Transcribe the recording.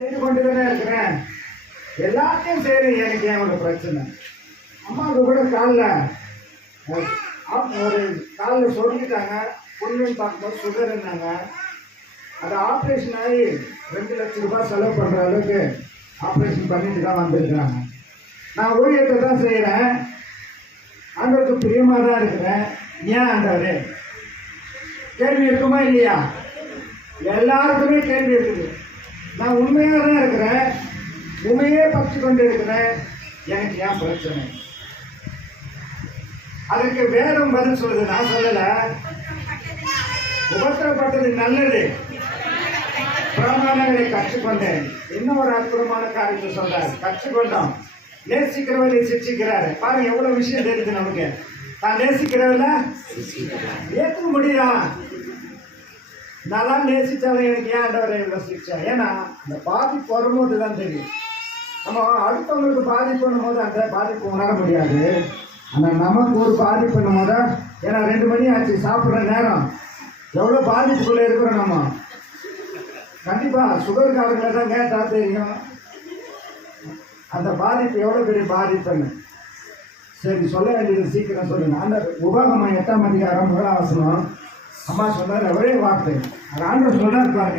செய்து கொண்டுதானே இருக்கிறேன். எல்லாத்தையும் செய்யறேன். எனக்கு ஏன் பிரச்சனை? அம்மாவுக்கு கூட ஒரு காலில் சொல்லிட்டாங்க. பொண்ணுன்னு பார்க்கும்போது சுகர் இருந்தாங்க. அது ஆப்ரேஷன் ஆகி 2 லட்சம் ரூபாய் செலவு பண்ணுற அளவுக்கு ஆப்ரேஷன் பண்ணிட்டு தான் வந்திருக்கிறாங்க. நான் ஊழியத்தை தான் செய்கிறேன். ஆண்டவருக்கு பிரியமாக தான் இருக்கிறேன். ஏன் ஆண்டவரே? கேள்வி இருக்குமா இல்லையா? எல்லாருக்குமே கேள்வி இருக்குது. நான் உண்மையாக தான் இருக்கிறேன். உண்மையே பற்றி கொண்டு இருக்கிறேன். எனக்கு ஏன் பிரச்சனை? அதற்கு வேதம் பதில் சொல்லுது. நான் சொல்லல. உபத்திரப்பட்டது நல்லது, பிரமாணங்களை கற்றுக்கொண்டேன். இன்னும் ஒரு அற்புதமான காரியத்தை சொல்றாரு. கற்றுக்கொண்டோம். நேசிக்கிறவரை சிரிச்சுக்கிறாரு. பாருங்க எவ்வளவு விஷயம் தெரியுது நமக்கு. நான் நேசிக்கிறவர்ல ஏற்க முடியுதா? நான் நேசிச்சாலும் எனக்கு ஏன் ஆண்டவரை இவ்வளவு சிரிச்சா? ஏன்னா அந்த பாதிப்பு வரும்போது தான் தெரியும். நம்ம அடுத்தவங்களுக்கு பாதிப்பு பண்ணும் போது அந்த பாதிப்பு உணர முடியாது. ஆனால் நமக்கு ஒரு பாதிப்பு பண்ணும் போது, ஏன்னா 2 மணி ஆச்சு சாப்பிட்ற நேரம், எவ்வளோ பாதிப்புக்குள்ளே இருக்கிறோம் நம்ம. கண்டிப்பாக சுகர்காரங்களை தான் கேட்டால் தெரியும் அந்த பாதிப்பு எவ்வளோ பெரிய பாதிப்புன்னு. சரி, சொல்ல வேண்டியது சீக்கிரம் சொல்லுங்க. அந்த உபாகமம் 8ஆம் அதிகாரம் 1ஆம் வசனம். அம்மா சொன்னார் ஒரே வார்த்தை. அது ஆண்டவர் சொன்னார் பாருங்க.